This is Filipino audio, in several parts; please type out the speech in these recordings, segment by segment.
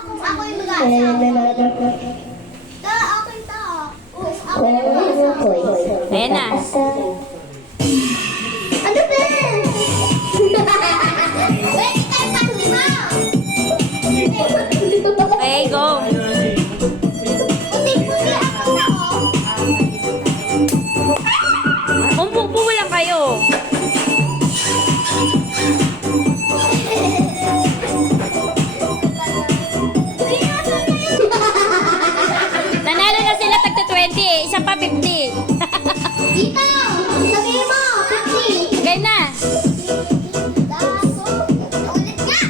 Ako yung mag-aasa. Ta, akin ta. Ako yung mag-aasa. Ayan na. Ano ba? Wait, tayo pa lima. Okay, go. Puti-puti ako na ko. Umpong-po lang kayo. Nanalo na sila tagta 20. Isang pa 50. Dito! Sabihin mo! 50! Okay na. Ulit nga!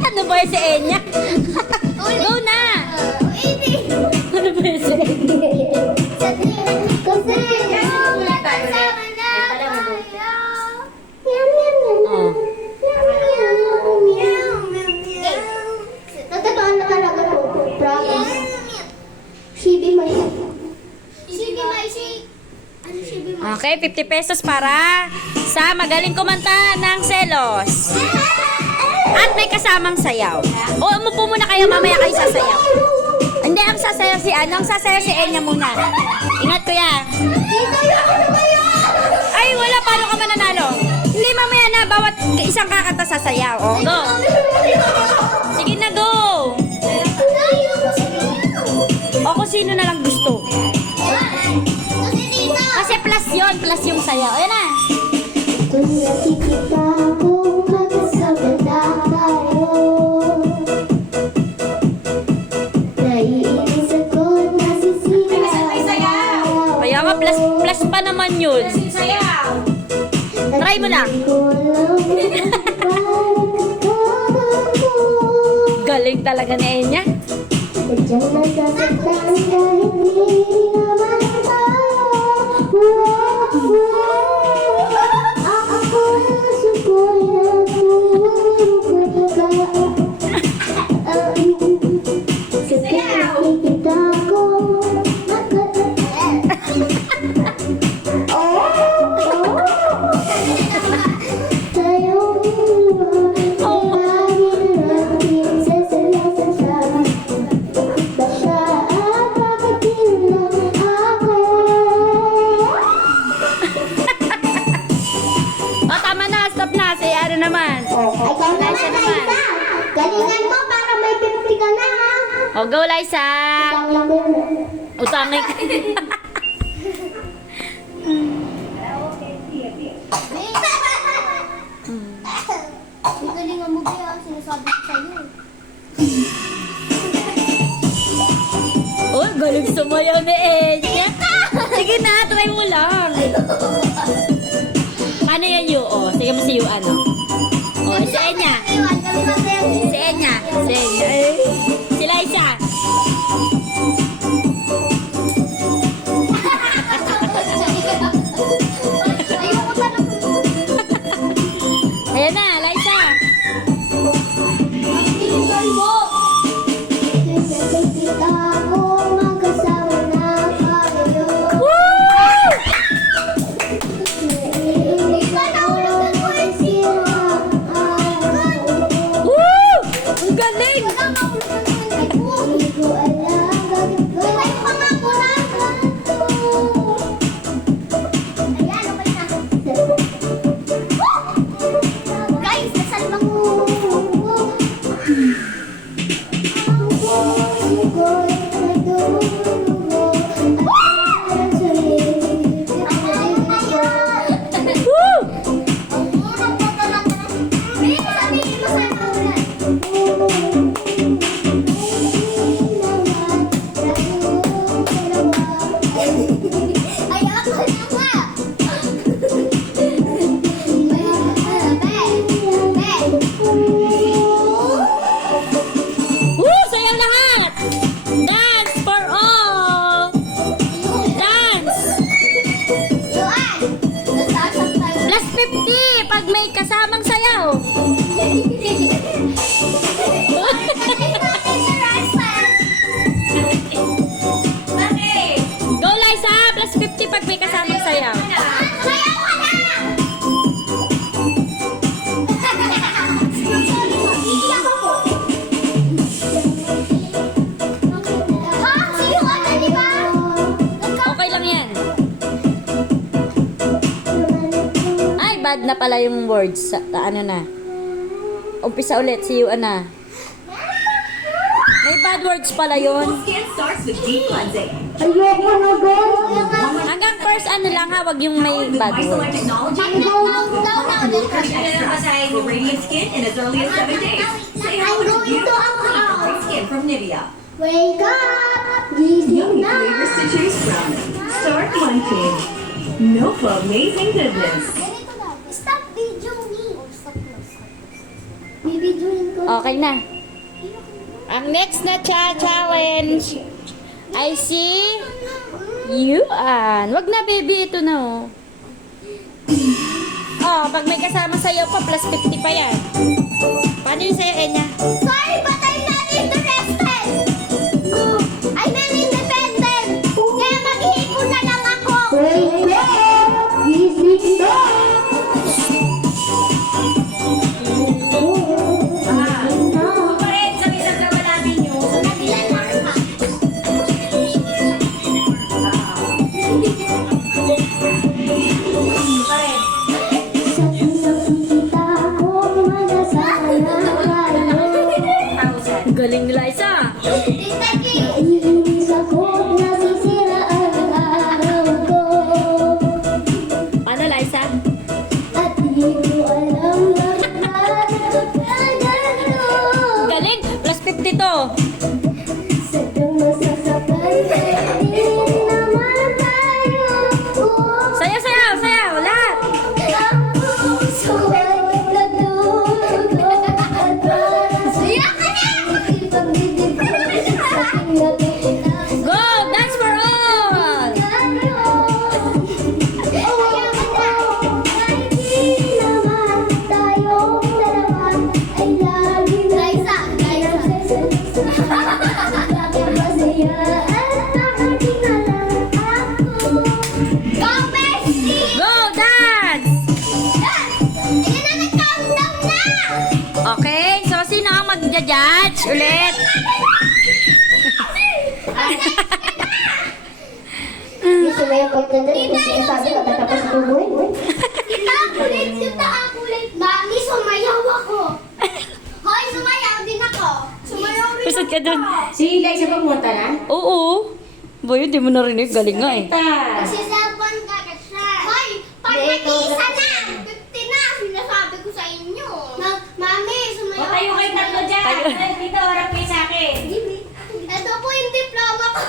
Ano ba yung si Enya? Go na. 80! Ano ba yung si Enya? Kasi yung kasama na tayo. Oh. Natataon na talaga po. Promise. Shibi may. Shibi may si. Ano shibi may? Okay, 50 pesos para sa magaling kumanta ng Selos. At may kasamang sayaw. O, umupo muna kayo, mamaya kayo sasayaw. Hindi, ang sasayaw si ano? Ang sasayaw si Enya muna. Ingat kuya. Dito yung ano ba yun? Ay, wala. Paano ka mananalo? Hindi, mamaya na. Bawat isang kakanta sasayaw. O, go. Sige na, go. O, kung sino na lang gusto. Kasi dito. Kasi plus yun. Plus yung sayaw. Ayan na. Kung nakikita kong magkasama na tayo, naiinis ako, nasisira. Kaya nga, plus pa naman yun. Try mo lang. Galing talaga ni Enya. Sadyang nasasaktan dahil hindi naman tayo. Ako na sukoy na puro ka. Sa pinakikita ko, O, tama na. Stop na. Si ano naman. ay kaya naman, Liza naman. Liza. Galingan mo para may 50 ka na, ha? O, go, Liza. Ang lang yun. Utangin ka. Ang galingan mo kaya, sinasabi ko sa'yo. Oh, galing sumayaw ni Enya. Sige na, try mo lang. Paano yan, Yu? O, sige mo si Yu, ano? O, si Enya. Si Enya. Si Enya. Si Liza. Ayan na, Liza. Woo! bad na pala yung words. Ano na. Umpisa ulit. See you, na. May bad words pala yun. Skin starts with deep cleansing. Ayoko na guys. Hanggang first ano lang ha, wag yung may With bad micellar words. technology, Refresh Extra for radiant skin in as early as 7 days. Say hello to beautiful, clean, skin from Nivea. Wake up! Gising Yummy na! flavors to choose from. Start munching. Milk for amazing goodness. Ganito na. Stop video me. Oh, stop na. Bibidyoin ko. Okay na. Ang next na challenge I see you, Wag na, baby. Ito na, oh. Oh, pag may kasama sa'yo pa, plus 50 pa yan. Paano yung sa'yo, Enya? Sorry, but I'm not interested. I'm an independent. Kaya mag-iipon na lang ako. Wake up! Gising na! Pa rin, sa isang laban namin yun. Galing nila isa. Tita G! Iinis ako, nasisira ang araw ko. Ano, Liza? At di ko alam bakit nagkagano. Galing! Plus 50 to. Sadyang masasakal, hindi naman tayo. Sayaw, sayaw, sayaw. Lahat. Ang puso ay nagdudugo at parang siyak ka na! Ipagdidib ko sa aking nakikita. Go! Dance for all! Go! Dance! Okay, so sino ang magja-judge ulit? Gusto mo yung pagtanda na gusto yung sabi ka tatapos ng buhay mo? Kulit yung nakakulit. Mami, sumayaw ako. Hoy, sumayaw din ako. Sumayaw rin Pusod ka dun. Si Liza pumunta na? Oo. Boy, hindi mo narinig. Galing nga eh. Magsiselfon ka kasi. Hoy, pag mag-isa na! 50 na! Sinasabi ko sa inyo. Mami, sumayaw. O tayo kayo tatlo dyan. Tayo. Dito, harap kayo sa akin. Ito po yung diploma ko.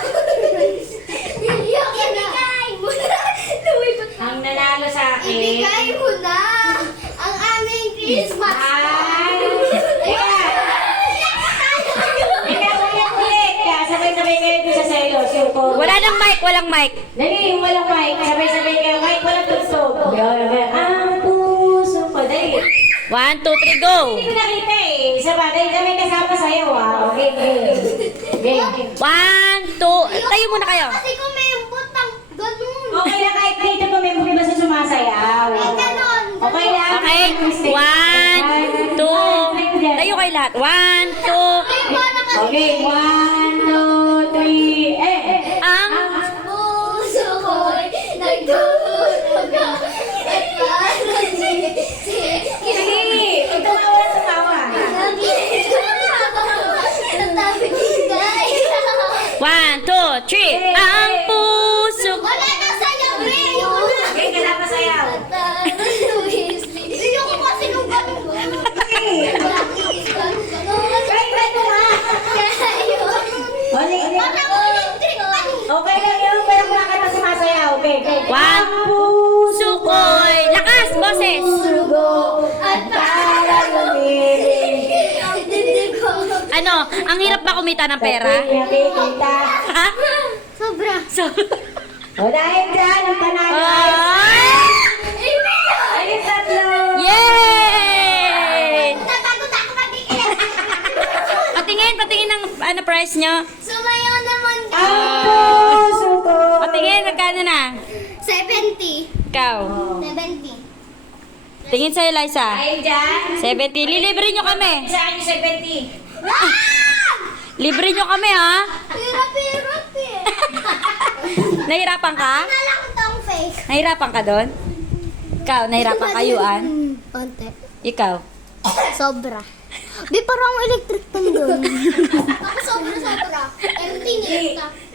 Ibigay mo na. Ang nanalo sa akin. Ibigay mo na. Ang aming Christmas. Ay! Teka! Teka, ulit. Kaya sabay-sabay kayo dun sa selos. Yung ko. Wala nang mic, walang mic. Dali, yung walang mic. Sabay-sabay kayo. Mic, walang tugtog. Ang puso ko. Dali. 1, 2, 3, go! Hindi ko nakita eh. Isa pa. Dahil kami kasama sa'yo ah. Okay, game. Game. 1, 2, tayo muna kayo. Kasi kung may butang, ganun. Okay na kahit dito pa may muli basta sumasayaw. Ganon. Okay na. Okay, 1, 2, tayo kayo lahat. 1, 2, Ay, parang kasi. Okay, 1, 2, 3, ang... Puso ko'y nagdudulog at parang Sige, ito na wala sa tawa. One, two, three. Ang puso. Wala na sayaw rin! Okay, kailangan pa sayaw. Ayoko kasi nung ganun. Try mo nga. Okay lang yun, pero wala ka na sumasayaw. Okay, okay. One, puso ko'y. Lakas, boses. At parang lumilig ang dibdib ko. Ano, ang hirap ba kumita ng pera? Nakikita. Ha? Sobra. So, O dahil dyan, ang panalo. Ay, tatlo. Yay! Napagod ako magiging. Patingin, patingin ng ano price nyo. Sumayaw naman ka. Ang puso ko. Patingin, magkano na? 70. Ikaw. 70. Tingin sa'yo, Liza. Dahil dyan, 70. Lilibre nyo kami. sa akin yung 70. Libre nyo kami, ha? Hirap-hirap eh. Nahirapan ka? Ano lang tong face? Nahirapan ka doon? Ikaw, nahirapan kayuan? Konti. Ikaw? Sobra. Di parang electric pan doon. Sobra-sobra. Empty niya.